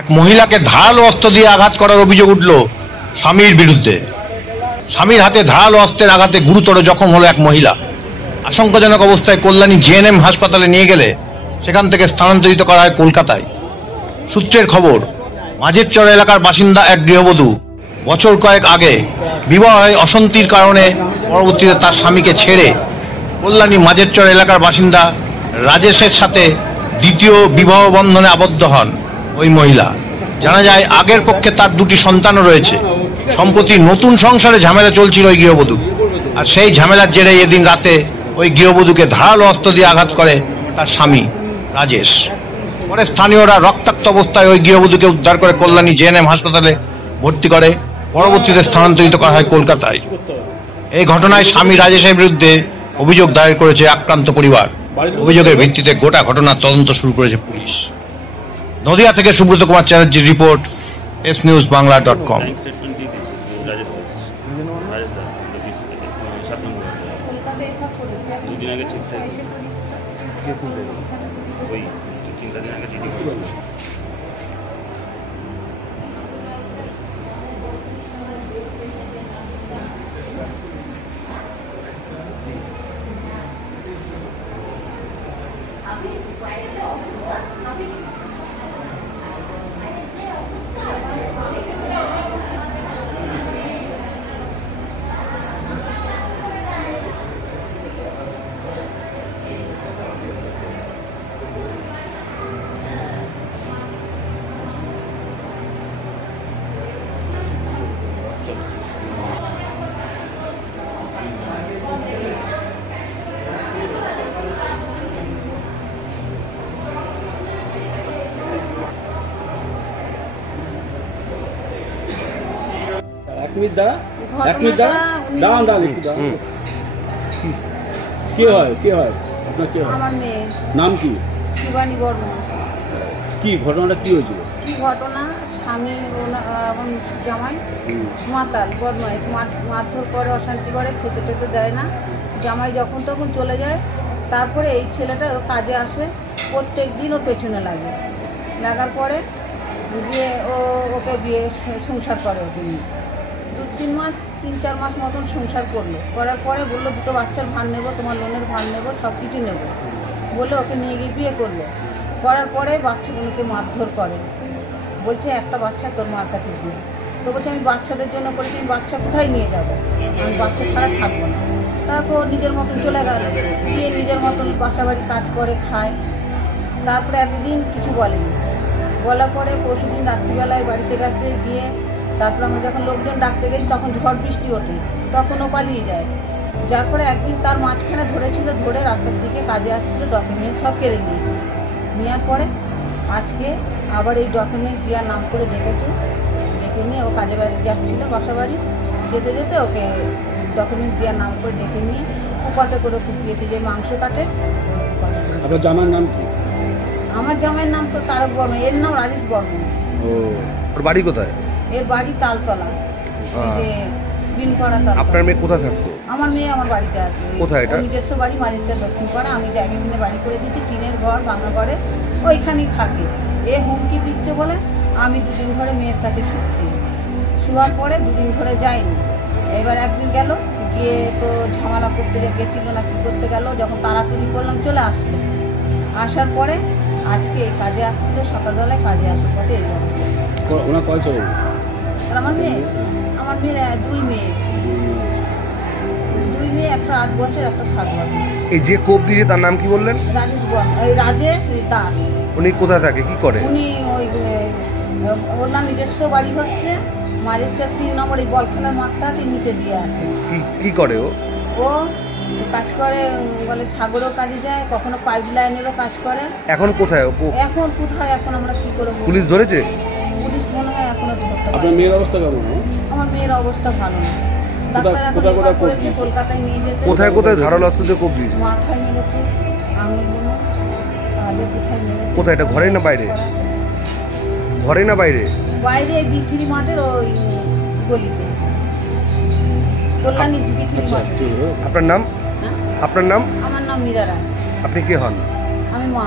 এক মহিলাকে ধারালো অস্ত্র দিয়ে আঘাত করার অভিযোগ উঠল স্বামীর বিরুদ্ধে। স্বামীর হাতে ধারালো অস্ত্রের আঘাতে গুরুতর জখম হলো এক মহিলা। আশঙ্কাজনক অবস্থায় কল্যাণী জেএনএম হাসপাতালে নিয়ে গেলে সেখান থেকে স্থানান্তরিত করা হয় কলকাতায়। সূত্রের খবর, মাঝেরচর এলাকার বাসিন্দা এক গৃহবধূ বছর কয়েক আগে বিবাহে অশান্তির কারণে পরবর্তীতে তার স্বামীকে ছেড়ে কল্যাণী মাঝেরচর এলাকার বাসিন্দা রাজেশের সাথে দ্বিতীয় বিবাহ বন্ধনে আবদ্ধ হন ওই মহিলা। জানা যায় আগের পক্ষে তার দুটি সন্তানও রয়েছে। সম্প্রতি নতুন সংসারে ঝামেলা চলছিল ওই গৃহবধূ, আর সেই ঝামেলার জেরে এদিন রাতে ওই গৃহবধূকে ধারালো অস্ত্র দিয়ে আঘাত করে তার স্বামী রাজেশ। পরে স্থানীয়রা রক্তাক্ত অবস্থায় ওই গৃহবধূকে উদ্ধার করে কল্যাণী জেএনএম হাসপাতালে ভর্তি করে পরবর্তীতে স্থানান্তরিত করা হয় কলকাতায়। এই ঘটনায় স্বামী রাজেশের বিরুদ্ধে অভিযোগ দায়ের করেছে আক্রান্ত পরিবার। অভিযোগের ভিত্তিতে গোটা ঘটনার তদন্ত শুরু করেছে পুলিশ। নদিয়া থেকে সুব্রত কুমার চ্যাটার্জির রিপোর্ট, SNewsBangla.com। এক মিনিট দাঁড়ান একটু দাঁড়ান। কে হয় আপনার? কে হয়? আমার মেয়ে। নাম কি? শিবানী বর্মন। কি ঘটনাটা কি হয়েছিল? কি ঘটনা, স্বামী জামাই মাতাল বদমাইশ, মারধর করে, অশান্তি করে, খেতে টেতে দেয় না। জামাই যখন তখন চলে যায়। তারপরে এই ছেলেটা কাজে আসে, প্রত্যেক দিন ওর পেছনে লাগার পরে বিয়ে ওকে বিয়ে সংসার করে। ওকে নিয়ে 3-4 মাস মতন সংসার করলো। করার পরে বললো দুটো বাচ্চার ভার নেবো, তোমার লোনের ভার নেবো, সব কিছু নেবো বলে ওকে নিয়ে গিয়ে বিয়ে করলো। করার পরে বাচ্চাগুলোকে মারধর করে, বলছে একটা বাচ্চা তোর মার কাছে দিয়ে। তো বলছে আমি বাচ্চাদের জন্য করেছি, আমি বাচ্চা কোথায় নিয়ে যাবো, আমি বাচ্চা ছাড়া থাকবো না। তারপর নিজের মতন চলে গেল, গিয়ে নিজের মতন বাসা বাড়ি কাজ করে খায়। তারপরে একদিন কিছু বলেনি, বলার পরে পরশুদিন রাত্রিবেলায় বাড়িতে গেছে, গিয়ে তারপরে আমরা যখন লোকজন ডাকতে গেছি তখন ঝড় বৃষ্টি ওঠে, তখন ও পালিয়ে যায়। যার পরে একদিন তার মাঝখানে ধরেছিল, ধরে রাস্তার দিকে কাজে আসছিল, ডকুমেন্ট সব কেড়ে নিয়েছে। নেওয়ার পরে আজকে আবার এই ডকুমেন্ট দেওয়ার নাম করে ডেকেছে, ডেকে নিয়ে ও কাজে বাড়ি যাচ্ছিলো, বাসা বাড়ি যেতে যেতে ওকে ডকুমেন্ট দেওয়ার নাম করে ডেকে নিয়ে কুপাতে করে কুপিয়েছে, যে মাংস কাটে। আপনার জামার নাম কি? আমার জামাইয়ের নাম তো তারক বর্মন, এর নাম রাজেশ বর্মন। ওর বাড়ি কোথায়? এর বাড়ি তালতলা, বিনপাড়া তালতলা। আপনার মেয়ে কোথায় থাকতো? আমার মেয়ে আমার বাড়িতে আছে। কোথায় এটা? নিজস্ব বাড়ি মাঝেরচর দক্ষিণ পাড়া। আমি জায়গা কিনে বাড়ি করে দিচ্ছি, টিনের ঘর, ভাঙা ঘরে, ওইখানেই থাকে। এ হুমকি দিচ্ছে বলে আমি দুদিন ধরে মেয়ের কাছে শুচ্ছি। শোয়ার পরে দুদিন ধরে যায়নি। এবার একদিন গেল, গিয়ে তো ঝামেলা করতে গেছিল না কি করতে গেল, যখন তাড়াতাড়ি করলাম চলে আসলো। আসার পরে আজকে এই কাজে আসছিল, সকালবেলায় কাজে আসার পথে এই ওনার কয় ছেলে? আমার মেয়ে 2 মেয়ে, একটা 8 বছর, একটা 7 বছর। এই যে কোপ দিয়েছে তার নাম কি বললেন? রাজেশ বর্মন, রাজেশ দাস। উনি কোথায় থাকে, কি করে? উনি ওর নাম নিজস্ব বাড়ি হচ্ছে মাঝেরচর 3 নম্বর, এই বলখানার মাঠটা নিচে দিয়ে আছে। কি করে ও? ও কাজ করে, বলে সাগরেও কাজে যায়, কখনো পাইপ লাইনেরও কাজ করে। এখন কোথায়? এখন কোথায়, এখন আমরা কি করবো? পুলিশ ধরেছে? পুলিশ মনে হয় এখনো ধরতে পারে। আপনার মেয়ের অবস্থা কেমন? আমার মেয়ের অবস্থা ভালো না। ডাক্তার এখন রেফার করেছে কলকাতায় নিয়ে যেতে। কোথায় ধারালো অস্ত্র দিয়ে কোপ দিয়েছে? মাথায় মেরেছে, আঙুলগুলো, তাহলে কোথায় মেরেছে? কোথায় এটা, ঘরে না বাইরে? ঘরে না বাইরে? বাইরে বিক্রি মাঠের ওই গলিতে, কল্যাণী বিক্রি মাঠ। আপনার নাম? হ্যাঁ? আপনার নাম? আমার নাম মীরা রায়। আপনি কে হন? আমি মা।